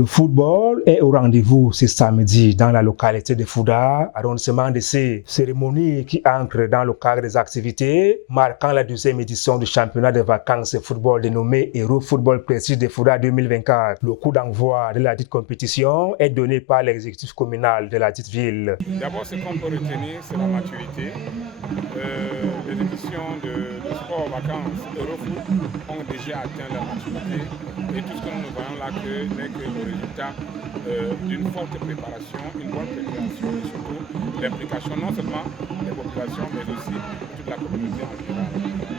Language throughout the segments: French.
Le football est au rendez-vous ce samedi dans la localité de Fouda, arrondissement de C. Cérémonie qui entre dans le cadre des activités marquant la deuxième édition du championnat de vacances de football dénommé Hero Football Prestige de Fouda 2024. Le coup d'envoi de la dite compétition est donné par l'exécutif communal de la dite ville. D'abord, ce qu'on peut retenir, c'est la maturité. Les éditions de sport vacances Eurofoot ont déjà atteint leur maturité et tout ce que nous voyons là n'est que le résultat d'une forte préparation, une bonne préparation et surtout l'implication non seulement des populations mais aussi de toute la communauté en général.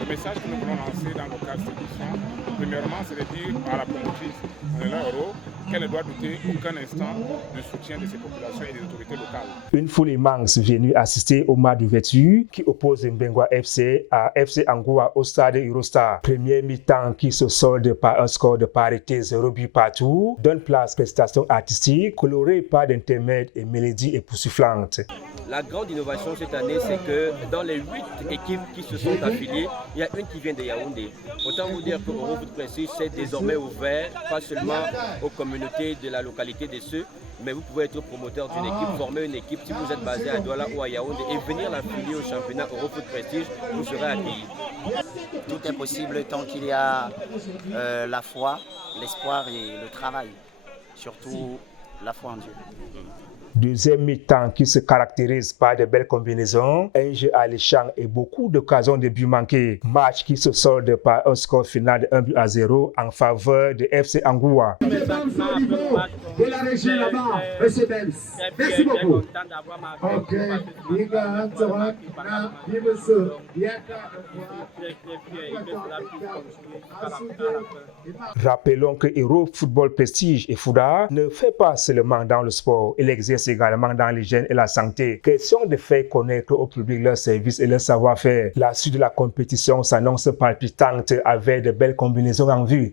Le message que nous voulons lancer dans le cadre de cette édition, premièrement, c'est de dire à la promotrice Manuela Euro qu'elle ne doit douter aucun instant du soutien de ses populations et des autorités locales. Une foule immense venue assister au match d'ouverture qui oppose Mbengwa FC à FC Angoua au stade Eurostar. Premier mi-temps qui se solde par un score de parité 0 but partout, donne place prestations artistiques colorées par d'intermèdes et mélodies époustouflantes. La grande innovation cette année, c'est que dans les 8 équipes qui se sont affiliées, il y a une qui vient de Yaoundé. Autant vous dire que Eurofoot Prestige c'est désormais ouvert, pas seulement aux communautés de la localité de ceux, mais vous pouvez être promoteur d'une équipe, former une équipe si vous êtes basé à Douala ou à Yaoundé et venir l'affilier au championnat Eurofoot Prestige, vous serez accueillis. Tout est possible tant qu'il y a la foi, l'espoir et le travail, surtout la foi en Dieu. Deuxième mi-temps qui se caractérise par de belles combinaisons, un jeu alléchant et beaucoup d'occasions de buts manqués. Match qui se solde par un score final de 1 but à 0 en faveur de FC Angoua. De la région là-bas, M. Benz. Merci beaucoup. Ok. Rappelons que Hero Football Prestige et Fouda ne fait pas seulement dans le sport, il exerce également dans l'hygiène et la santé. Question de faire connaître au public leurs services et leur savoir-faire. La suite de la compétition s'annonce palpitante avec de belles combinaisons en vue.